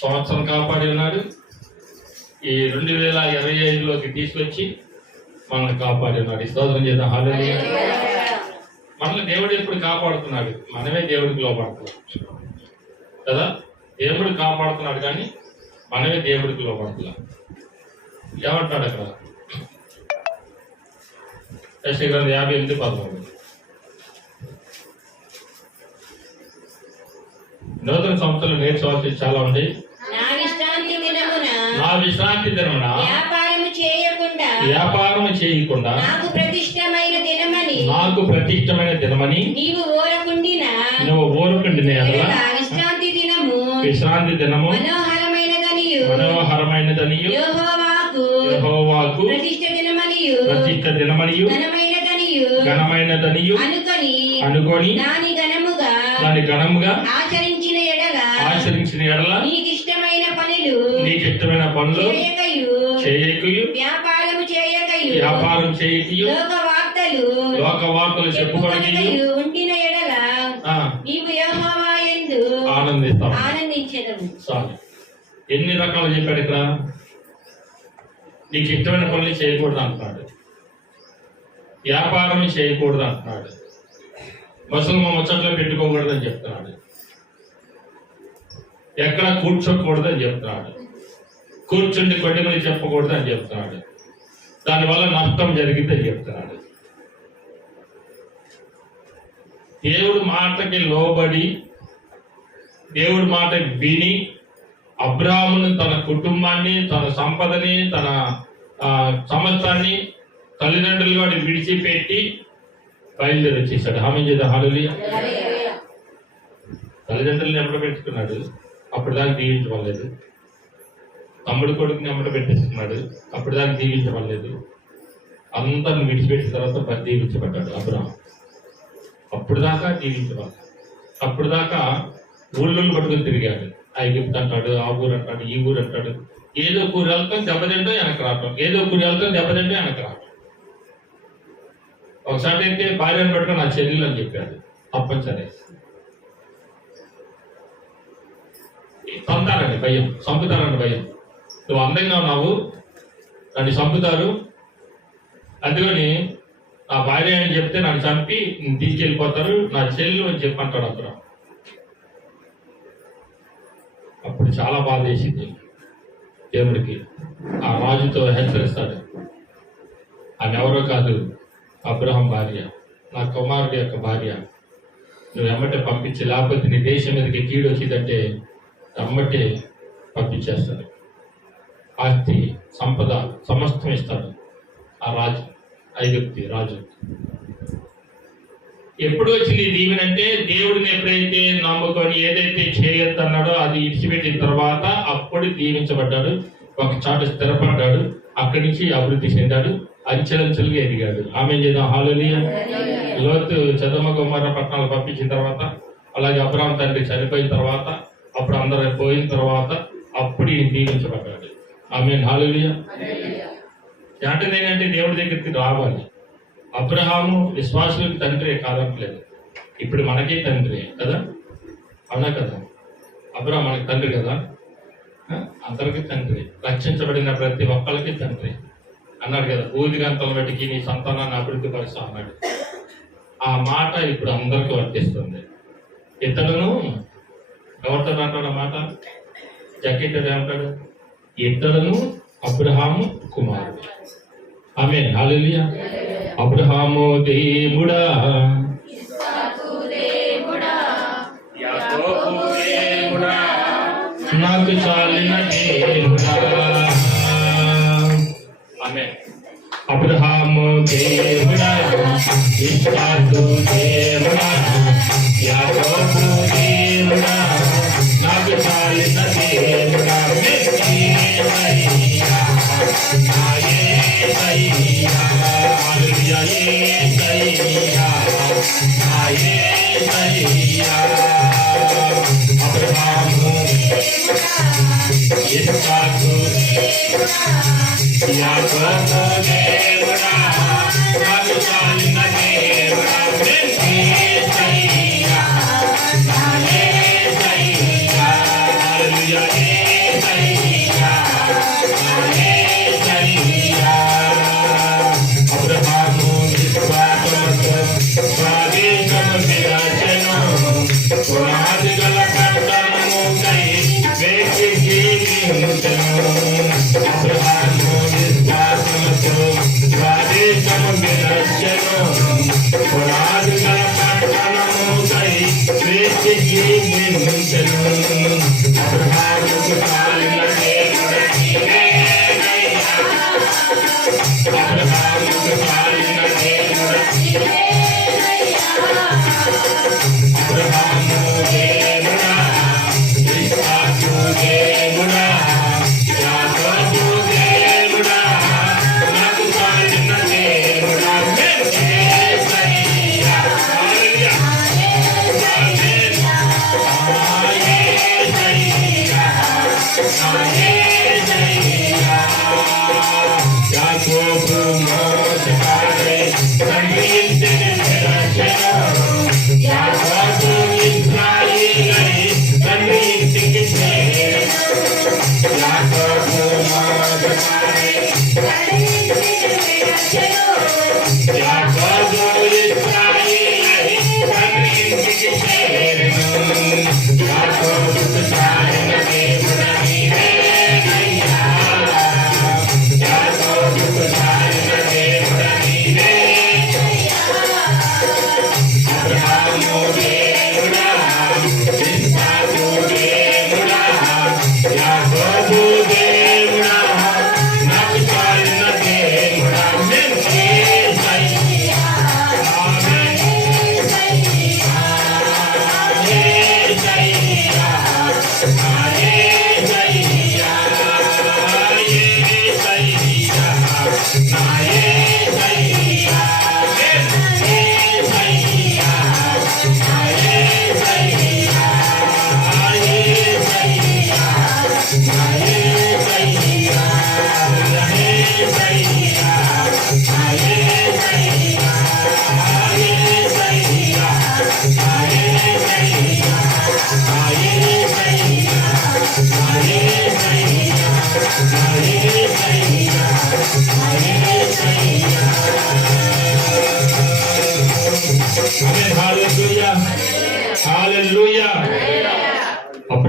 సంవత్సరం కాపాడి ఉన్నాడు. ఈ 2025లోకి తీసుకొచ్చి మనల్ని కాపాడి ఉన్నాడు. స్తోత్రం చేద్దాం. హల్లెలూయా. మనల్ని దేవుడు ఎప్పుడు కాపాడుతున్నాడు, మనమే దేవుడికి లోపడుతున్నాం కదా. దేవుడు కాపాడుతున్నాడు కానీ మనమే దేవుడికి లోపడుతున్నాం. ఏమంటాడు అక్కడ? యెషయా గ్రంథం 58:13. నూతన సంవత్సరం నేర్చుకోవాల్సి చాలా ఉంది. నా విశ్రాంతి దినమున వ్యాపారము చేయకుండా నాకు ప్రతిష్టమైన దినమని నీవు ఓరకుండిన విశ్రాంతి దినము మనోహరమైనదనియు యెహోవాకు ప్రతిష్ఠ దినమనియు ఘనమైనదనియు అనుకొని దాని ఘనముగా ఆచరించిన ఎడల నీకు ఇష్టమైన పనులు చేయకయు వ్యాపారం చేయకయు లోక వార్తలు చెప్పుకొనకయు ఉండిన ఎడల నీవు యెహోవా యందు ఆనందించెదవు. చాలు. ఎన్ని రకాలు చెప్పాడు ఇక్కడ? నీకు ఇష్టమైన పనులు చేయకూడదు అంటున్నాడు, వ్యాపారం చేయకూడదు అంటున్నాడు, ముసలిమ ముచ్చట్లో పెట్టుకోకూడదని చెప్తున్నాడు, ఎక్కడ కూర్చోకూడదు అని చెప్తున్నాడు, కూర్చుండి కొద్ది మంది చెప్పకూడదు అని చెప్తున్నాడు, దానివల్ల నష్టం జరిగిందని చెప్తున్నాడు. దేవుడి మాటకి లోబడి దేవుడి మాట విని అబ్రాహామును, తన కుటుంబాన్ని, తన సంపదని, తన సమస్తాన్ని తల్లిదండ్రులు వాడిని విడిచిపెట్టి బయలుదేరి వచ్చేసాడు. ఆమేన్ చేద్దాం. హల్లెలూయా. తల్లిదండ్రులను ఎమ్మట పెట్టుకున్నాడు, అప్పుడు దాకా దీవించవలేదు. తమ్ముడు కొడుకుని ఎమ్మట పెట్టేసుకున్నాడు, అప్పుడు దాకా దీవించవలేదు. అందరిని విడిచిపెట్టిన తర్వాత దీవించబడ్డాడు అబ్రాహాం. అప్పుడు దాకా దీవించవాలి. అప్పుడు దాకా ఊళ్ళో పట్టుకుని తిరిగాడు. ఐగుప్తు అంటాడు, ఆ ఊరు అంటాడు, ఈ ఊరు అంటాడు. ఏదో కూర వెళ్తాం దెబ్బతింటో వెనక్కి రావటం, ఏదో కూర వెళ్తాం దెబ్బతింటో వెనక్కి రావటం. ఒకసారి అయితే భార్యను పట్టుకుని నా చెల్లెలు అని చెప్పాడు. తప్పనిసరి తంతారండి భయం, చంపుతారండి భయం. నువ్వు అందంగా ఉన్నావు, నన్ను చంపుతారు, అందుకని నా భార్య అని చెప్తే నన్ను చంపి తీసుకెళ్ళిపోతారు, నా చెల్లెలు అని చెప్పి అంటాడు అప్పుడు. అప్పుడు చాలా బాధ వేసింది దేవుడికి. ఆ రాజుతో హెచ్చరిస్తాడు, ఆమె ఎవరో కాదు, అబ్రహాం భార్య, నా కుమారుడి యొక్క భార్య. నువ్వు ఎమ్మటే పంపించి, లేకపోతే నీ దేశం మీదకి కీడు వచ్చిందంటే ఎమ్మటే పంపించేస్తాడు. ఆస్తి సంపద సమస్తం ఇస్తాడు ఆ రాజు, ఐగుప్తి రాజు. ఎప్పుడు వచ్చింది దీవెనంటే, దేవుడిని ఎప్పుడైతే నమ్ముకొని ఏదైతే చేయొద్దన్నాడో అది ఇడిచిపెట్టిన తర్వాత అప్పుడు దీవించబడ్డాడు. ఒక చాట స్థిరపడ్డాడు, అక్కడి నుంచి అభివృద్ధి చెందాడు, అంచెలంచెలుగా ఎదిగాడు. ఆమేన్ చేద్దాం. హల్లెలూయా. లోతు సొదొమ గొమొర్రా పట్టణాలు పంపించిన తర్వాత, అలాగే అబ్రాహాము తండ్రి చనిపోయిన తర్వాత, అప్పుడు అందరూ పోయిన తర్వాత అప్పుడు ఈయన దీవించబడ్డాడు. ఆమేన్. హల్లెలూయా. ఏంటంటే దేవుడి దగ్గరికి రావాలి. అబ్రహాము విశ్వాసులకు తండ్రి కాదట్లేదు, ఇప్పుడు మనకే తండ్రి కదా, అవునా కదా? అబ్రహాము మనకి తండ్రి కదా, అందరికీ తండ్రి, రక్షించబడిన ప్రతి ఒక్కరికి తండ్రి అన్నాడు కదా. భూదిగంతల బట్టికి నీ సంతానాన్ని అభివృద్ధి పరుస్తా అన్నాడు. ఆ మాట ఇప్పుడు అందరికీ వర్తిస్తుంది. ఇతడును ఎవరితో అంటాడు ఆ మాట? జకీతుడు ఏమంటాడు? ఇతడును అబ్రహాము కుమారుడు. ఆమేన్. హల్లెలూయా. అబ్రహాము దేవుడా, యాకోబు దేవుడా, నాకు చాలిన దేవుడా. ఆమేన్. అబ్రహాము దేవుడా, ఇస్సాకు దేవుడా, యాకోబు దేవుడా, నాకు చాలిన దేవుడా. అబ్రహాము ఇస్సాకు యాకోబు దేవుడా, నాకు చాలిన దేవుడా. హల్లెలూయా. అబ్రహాము విశ్వాసముతో స్వదేశము విడిచెను. పునాదుగల పట్టణముకై వేచికి నిర్మించెను. అబ్రహాముకు చాలిన దేవుడు నీవేనయ్యా. అబ్రహాముకు చాలిన దేవుడు అబ్రహాము దేవుడా, ఇస్సాకు దేవుడా, యాకోబు దేవుడా, నాకు చాలిన దేవుడా, యేసయ్యా. హల్లెలూయా. యేసయ్యా. యేసయ్యా. యాకోబు మోసగాడే తండ్రి ఇంటిని విడిచెను. యాకోబు ఇశ్రాయేలై తండ్రి ఇంటికి చేరెను. యాకోబు మోసగాడే యాకోబు ఇశ్రాయేలై తండ్రి ఇంటికి చేరెను. యాకోబుకు చాలిన దేవుడు నీవేనయ్యా. యాకోబుకు చాలిన దేవుడు నీవేనయ్యా. అబ్రహాము దేవుడా, ఇస్సాకు దేవుడా, యాకోబు దేవుడా, నాకు చాలిన దేవుడా, యేసయ్యా. ఆమేన్. యేసయ్యా. యేసయ్యా. యేసయ్యా. నా యేసయ్యా. యేసయ్యా. నా యేసయ్యా. యేసయ్యా. నా యేసయ్యా. నా యేసయ్యా. నా యేసయ్యా. యేసయ్యా. నా యేసయ్యా. నా యేసయ్యా. నా యేసయ్యా. నా యేసయ్యా. నా యేసయ్యా. ఆమేన్. హల్లెలూయా. హల్లెలూయా.